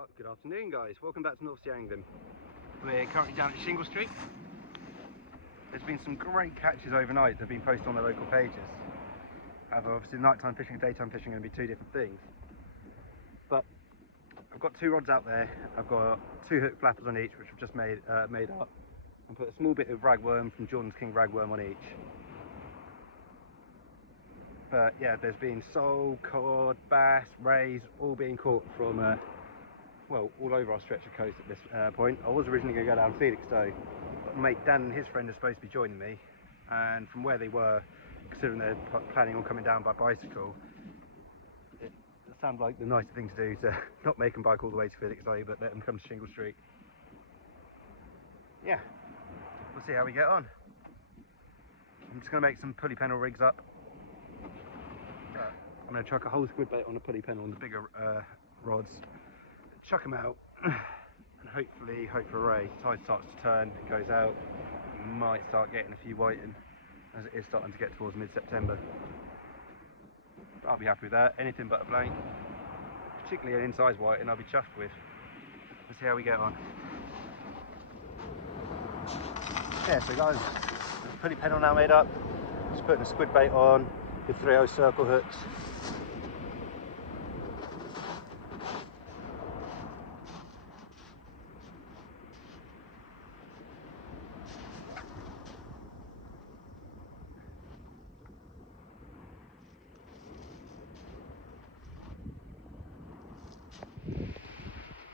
Oh, good afternoon guys, welcome back to North Sea Angling. We're currently down at Shingle Street. There's been some great catches overnight that have been posted on the local pages. However, obviously nighttime fishing and daytime fishing are going to be two different things. But I've got two rods out there. I've got two hook flappers on each, which I've just made up, and put a small bit of ragworm from Jordan's King ragworm on each. But yeah, there's been sole, cod, bass, rays, all being caught from well, all over our stretch of coast at this point. I was originally going to go down Felixstowe, but mate Dan and his friend are supposed to be joining me, and from where they were, considering they're planning on coming down by bicycle, it sounded like the nicer thing to do to not make them bike all the way to Felixstowe, but let them come to Shingle Street. Yeah, we'll see how we get on. I'm just going to make some pulley pennel rigs up. I'm going to chuck a whole squid bait on a pulley pennel on the bigger rods, chuck them out, and hopefully hope for a ray. Tide starts to turn, it goes out, you might start getting a few whiting, as it is starting to get towards mid-September. I'll be happy with that. Anything but a blank, particularly an in-size whiting, I'll be chuffed with. Let's see how we get on. Yeah, so guys, there's a pulley pennel now made up. Just putting a squid bait on with 3/0 circle hooks.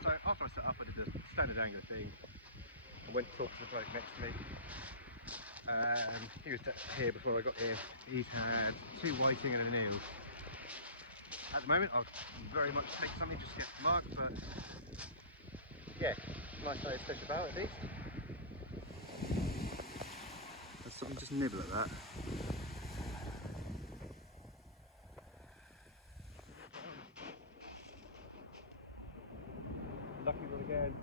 So after I set up, I did the standard angler thing. I went to talk to the bloke next to me. He was here before I got here. He's had two whiting and an eel. At the moment, I'll very much take something just to get the mark, but yeah, nice sized fish about at least. There's something just nibble at that. Lucky one again.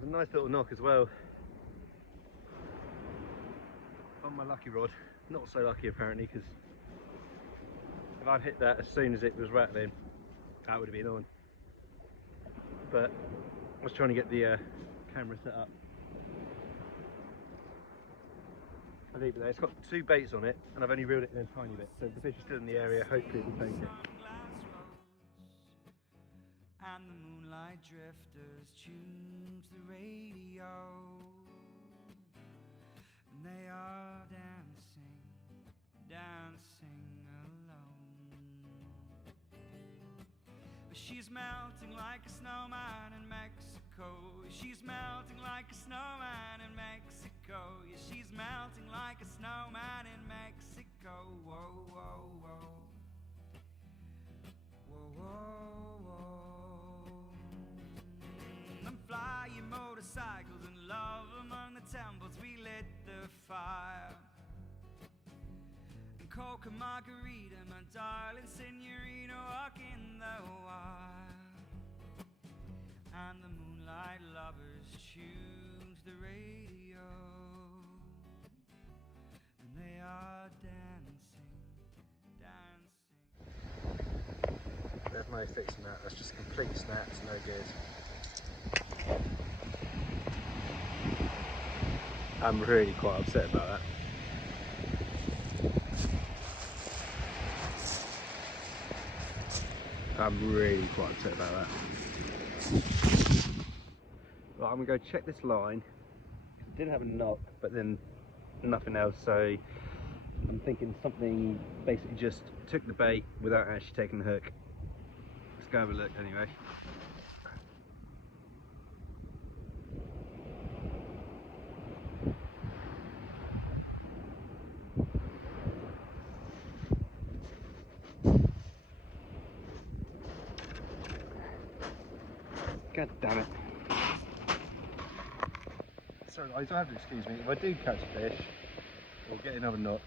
There's a nice little knock as well on my lucky rod. Not so lucky apparently, because if I'd hit that as soon as it was rattling, that would have been on. But I was trying to get the camera set up. I leave it there. It's got two baits on it, and I've only reeled it in a tiny bit, so if the fish is still in the area, hopefully it will take it. And the moonlight drifters tune to the radio, and they are dancing, dancing alone. But she's melting like a snowman in Mexico. She's melting like a snowman in Mexico. Yeah, she's melting like a snowman in Mexico. Whoa, whoa, whoa. Whoa, whoa, whoa. And flying motorcycles and love among the temples. We lit the fire. And coca margarita, my darling senorita, walking the wire. And the moonlight lovers tune to the radio, and they are dancing, dancing. There's no fixing that, that's just complete snaps, no good. I'm really quite upset about that. I'm really quite upset about that. Right, I'm going to go check this line. It didn't have a knock, but then nothing else, so I'm thinking something basically just took the bait without actually taking the hook. Let's go have a look anyway. God damn it. So guys, you'll have to excuse me, if I do catch a fish, we'll get another knock.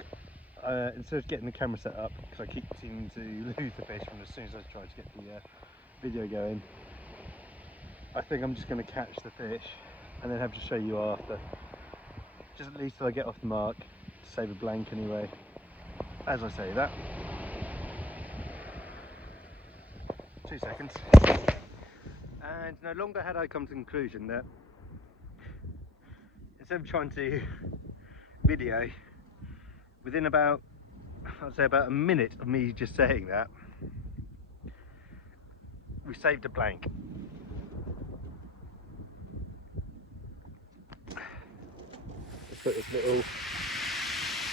Instead of getting the camera set up, because I keep seeming to lose the fish from as soon as I try to get the video going, I think I'm just going to catch the fish and then have to show you after. Just at least till I get off the mark, to save a blank anyway. As I say that. 2 seconds. And no longer had I come to the conclusion that instead of trying to video, within about, I'd say about a minute of me just saying that, we saved a blank. Let's put this little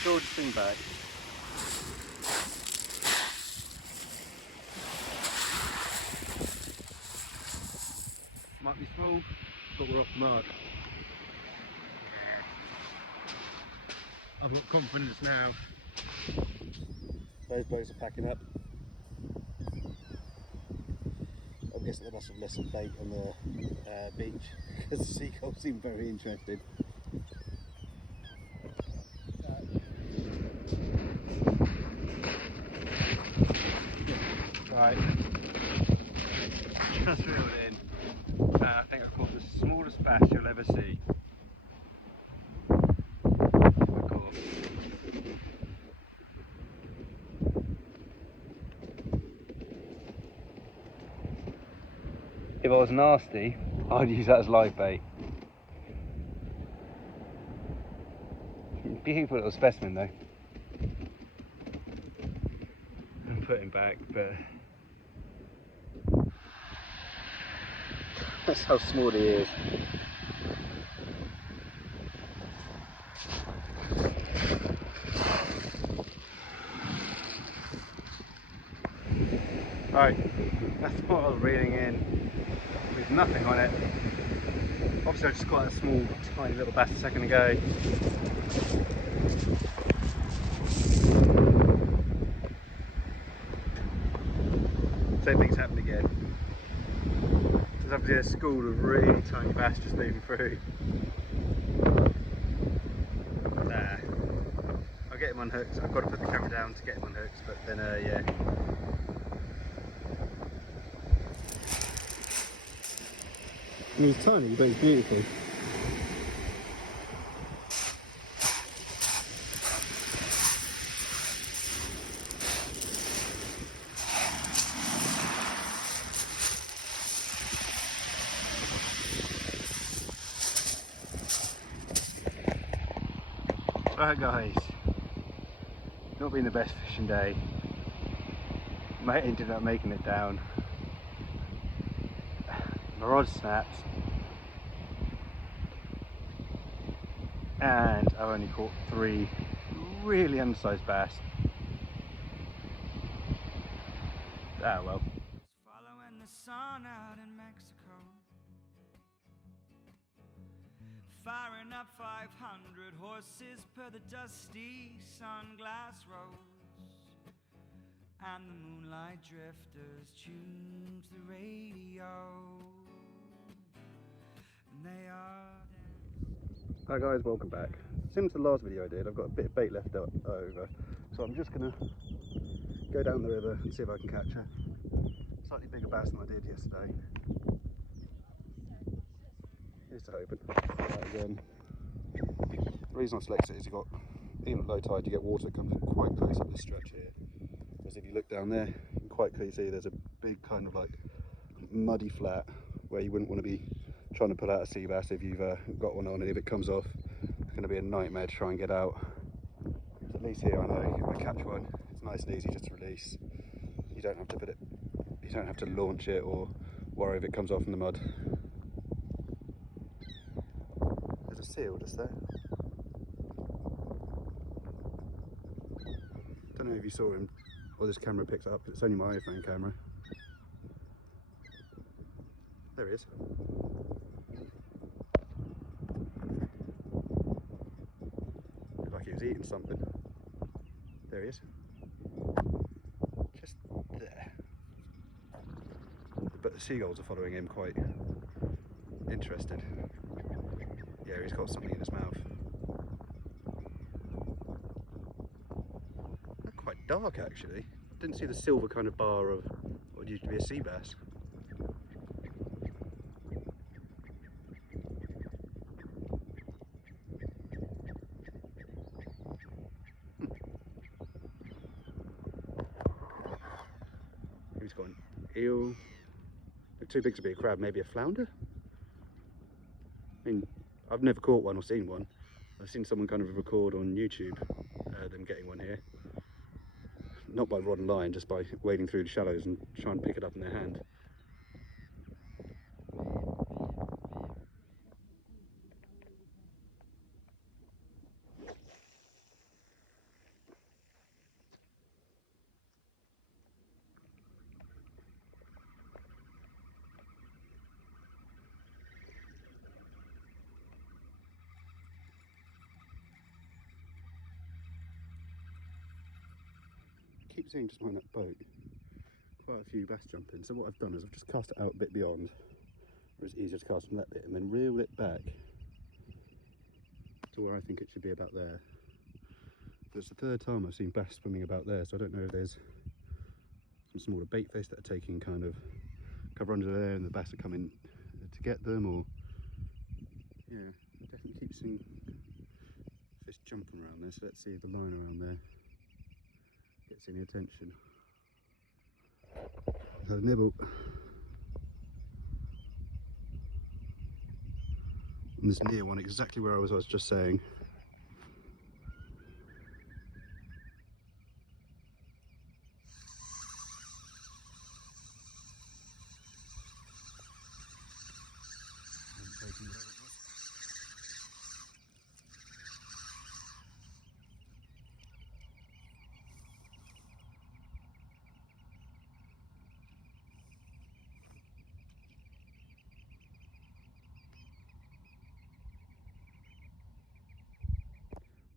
gorgeous thing back. Might be small, but we're off the mark. I've got confidence now. Those boats are packing up. I'm guessing they must have left some bait on the beach because the seagulls seem very interested. Right, just reeled in. I think I've caught the smallest bass you'll ever see. If I was nasty, I'd use that as live bait. Beautiful little specimen though. And put him back, but that's how small he is. Right, that's what I was reeling in with nothing on it. Obviously I just caught a small, tiny little bass a second ago. Same thing's happened again. There's obviously a school of really tiny bass just moving through. There. I'll get him on hooks. I've got to put the camera down to get him on hooks, but then yeah. And he's tiny, but he's beautiful. Right guys, not been the best fishing day. Mate ended up making it down. My rod snapped. And I've only caught 3 really undersized bass. Ah well. Following the sun out in Mexico, firing up 500 horses per the dusty sunglass roads, and the moonlight drifters tuned to the radio, and they are. Hi guys, welcome back. Since the last video I did, I've got a bit of bait left over, so I'm just gonna go down the river and see if I can catch a slightly bigger bass than I did yesterday. Here's to hoping. Right, again. The reason I selected it is even at low tide you get water that comes in quite close up this stretch here. Whereas if you look down there, you can quite clearly see there's a big kind of like muddy flat where you wouldn't want to be trying to pull out a sea bass if you've got one on, and if it comes off it's going to be a nightmare to try and get out. So at least here I know if I catch one it's nice and easy just to release. You don't have to put it, you don't have to launch it or worry if it comes off in the mud. There's a seal just there. Don't know if you saw him or this camera picks it up, it's only my iPhone camera. There he is. Looked like he was eating something. There he is. Just there. But the seagulls are following him quite interested. Yeah, he's got something in his mouth. dark actually. Didn't see the silver kind of bar of what used to be a sea bass. He's got an eel. They're too big to be a crab, maybe a flounder? I mean, I've never caught one or seen one. I've seen someone kind of record on YouTube them getting one here. Not by rod and line, just by wading through the shallows and trying to pick it up in their hand. Keep seeing just behind that boat quite a few bass jumping. So what I've done is I've just cast it out a bit beyond, where it's easier to cast from that bit, and then reel it back to where I think it should be about there. But it's the third time I've seen bass swimming about there, so I don't know if there's some smaller bait fish that are taking kind of cover under there and the bass are coming to get them, or yeah, definitely keep seeing fish jumping around there. So let's see if the line around there gets any attention. Had a nibble. And this near one, exactly where I was just saying.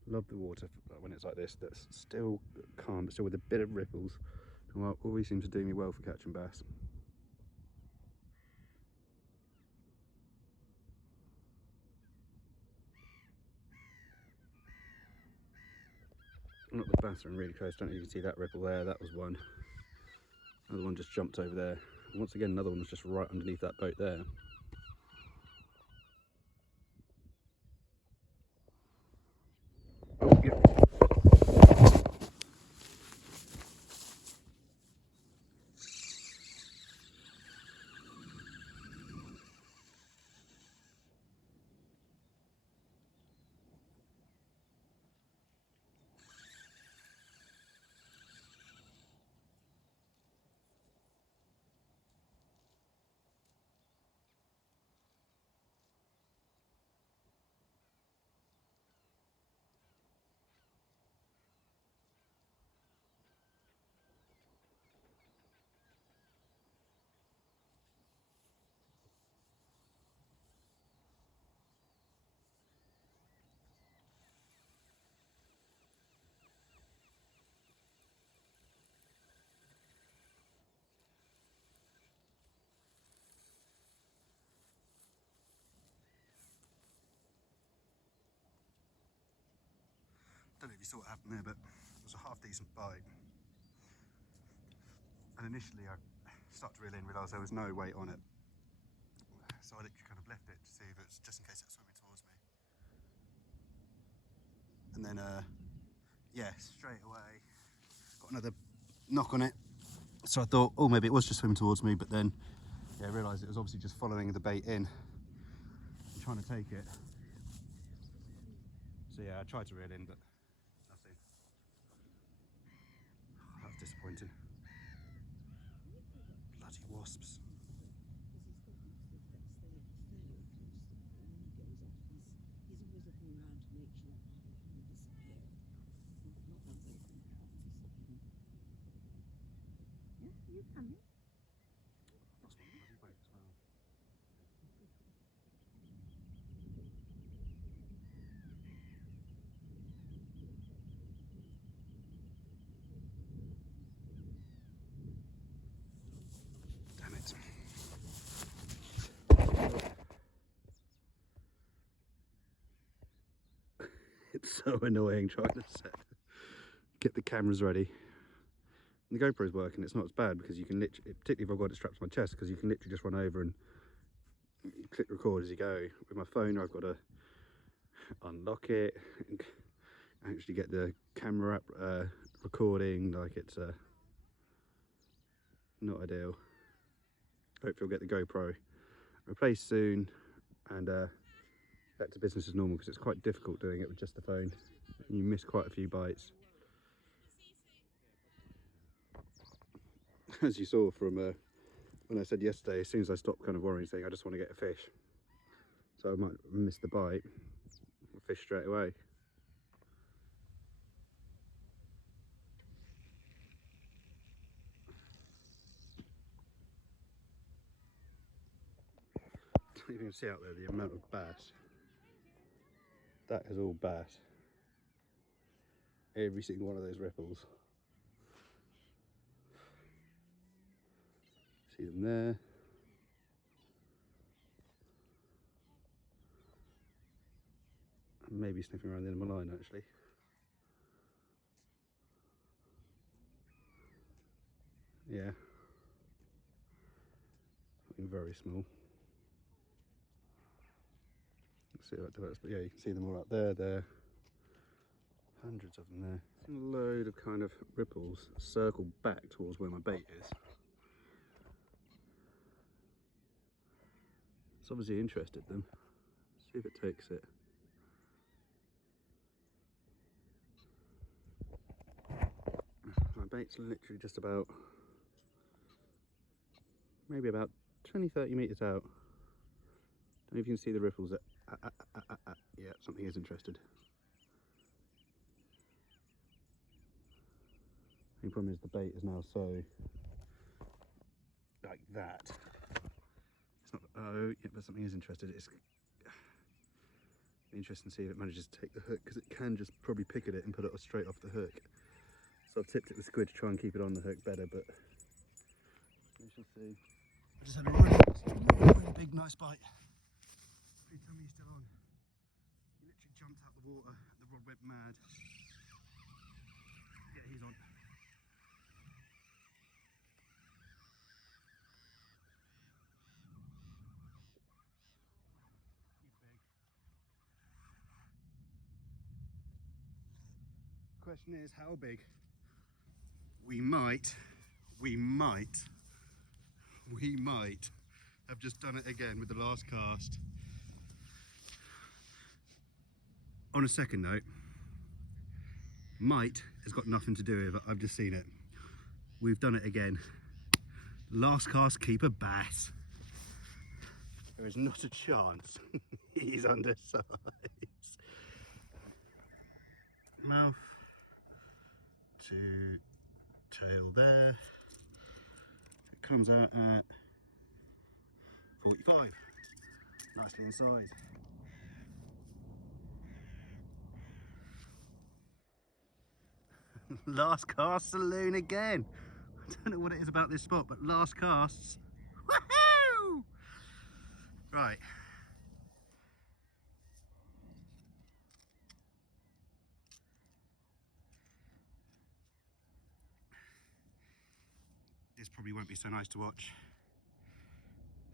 Love the water when it's like this, that's still calm but still with a bit of ripples. And well, always seems to do me well for catching bass. Not the bass are really close, don't you can see that ripple there, that was one. Another one just jumped over there. And once again another one was just right underneath that boat there. Oh, yeah. Don't know if you saw what happened there, but it was a half decent bite. And initially I started to reel in, realised there was no weight on it. So I kind of left it to see if it's just in case it's swimming towards me. And then, yeah, straight away got another knock on it. So I thought, oh, maybe it was just swimming towards me, but then, yeah, I realised it was obviously just following the bait in and trying to take it. So yeah, I tried to reel in, but nothing. Oh, that was disappointing. Bloody wasps. Damn it. It's so annoying trying to get the cameras ready the GoPro's working, it's not as bad because you can literally, particularly if I've got it strapped to my chest, because you can literally just run over and click record as you go. With my phone, I've got to unlock it and actually get the camera up recording. Like, it's not ideal. Hopefully I'll get the GoPro replaced soon and back to business as normal, because it's quite difficult doing it with just the phone. You miss quite a few bites. As you saw from when I said yesterday, as soon as I stopped kind of worrying, saying I just want to get a fish, so I might miss the bite, I'll fish straight away. You can see out there the amount of bass. That is all bass. Every single one of those ripples. See them there. Maybe sniffing around the end of my line actually. Yeah. Something very small. Let's see how it develops, but yeah, you can see them all up there, there. Hundreds of them there. A load of kind of ripples circle back towards where my bait is. It's obviously interested them. See if it takes it. My bait's literally just about, maybe about 20-30 metres out. Don't know if you can see the ripples that, yeah, something is interested. The problem is the bait is now so, like that. It's not, oh, yeah, but something is interested. It's interesting to see if it manages to take the hook, because it can just probably pick at it and put it straight off the hook. So I've tipped it with squid to try and keep it on the hook better, but we shall see. I just had a really big, nice bite. Please tell me he's still on. He literally jumped out the water, the rod went mad. Yeah, he's on. Question is, how big? We might have just done it again with the last cast. On a second note, might has got nothing to do with it. I've just seen it. We've done it again. Last cast, keeper bass. There is not a chance he's undersized. Mouth to tail there. It comes out at 45. Nicely in size. Last cast saloon again. I don't know what it is about this spot, but last casts. Woohoo! Right. This probably won't be so nice to watch.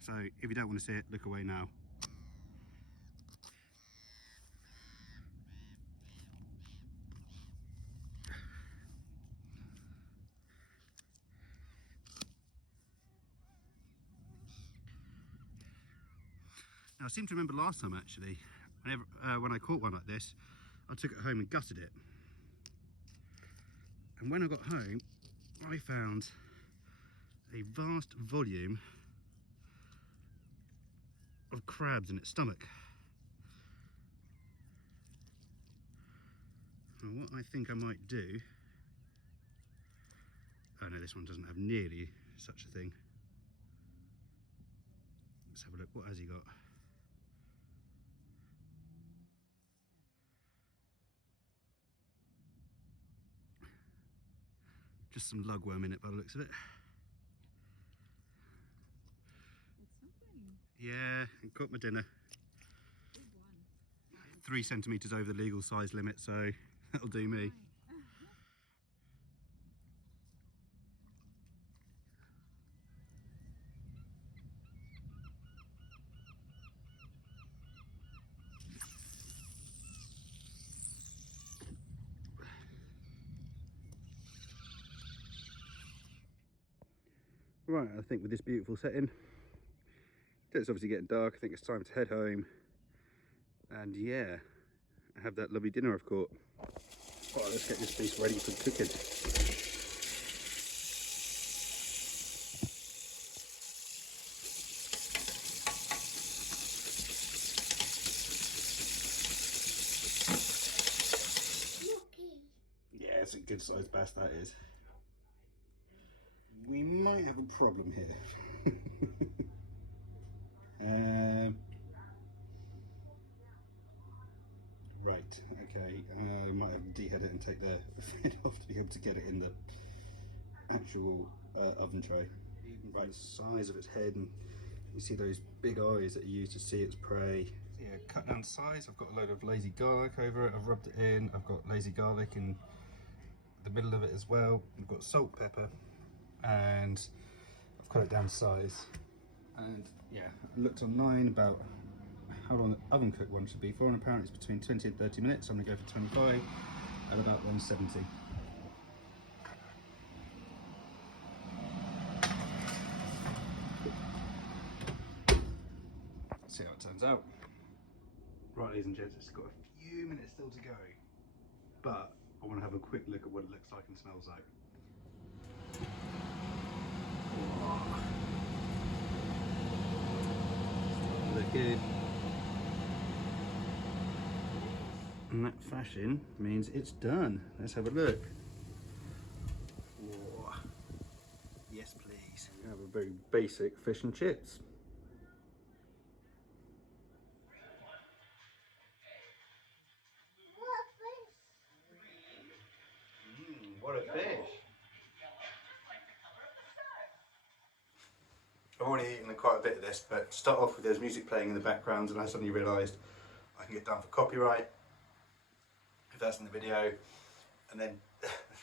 So if you don't want to see it, look away now. Now I seem to remember last time actually, when I caught one like this, I took it home and gutted it. And when I got home, I found a vast volume of crabs in its stomach. And what I think I might do, oh no, this one doesn't have nearly such a thing. Let's have a look, what has he got? Just some lugworm in it by the looks of it. Yeah, and caught my dinner. 3 centimetres over the legal size limit, so that'll do me. right, I think with this beautiful setting, it's obviously getting dark. I think it's time to head home. And yeah, have that lovely dinner I've caught. Right, let's get this piece ready for cooking. Yeah, it's a good sized bass, that is. We might have a problem here. Right, okay, we might have to dehead it and take the fin off to be able to get it in the actual oven tray. Right, the size of its head, and you see those big eyes that are used to see its prey. Yeah, cut down the size. I've got a load of lazy garlic over it. I've rubbed it in. I've got lazy garlic in the middle of it as well. I've got salt, pepper, and I've cut it down to size. And yeah, I looked online about how long the oven cooked one should be for, and apparently it's between 20 and 30 minutes. I'm gonna go for 25 at about 170. See how it turns out. Right, ladies and gents, it's got a few minutes still to go, but I want to have a quick look at what it looks like and smells like. Look good. And that fashion means it's done. Let's have a look. Whoa. Yes, please. We have a very basic fish and chips. What a fish! I've already eaten quite a bit of this, but to start off with, there's music playing in the background, and I suddenly realised I can get done for copyright if that's in the video. And then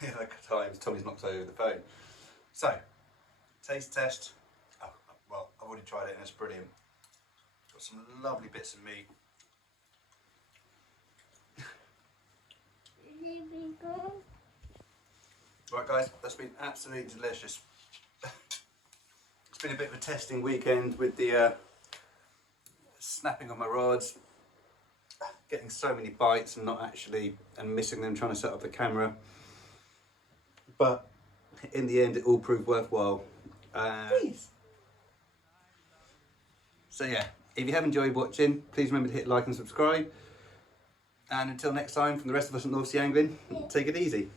the other times Tommy's knocked over the phone. So, taste test. Oh, well, I've already tried it and it's brilliant. Got some lovely bits of meat. Right guys, that's been absolutely delicious. It's been a bit of a testing weekend with the snapping of my rods, getting so many bites and missing them, trying to set up the camera. But in the end, it all proved worthwhile. So yeah, if you have enjoyed watching, please remember to hit like and subscribe. And until next time, from the rest of us at North Sea Angling, take it easy.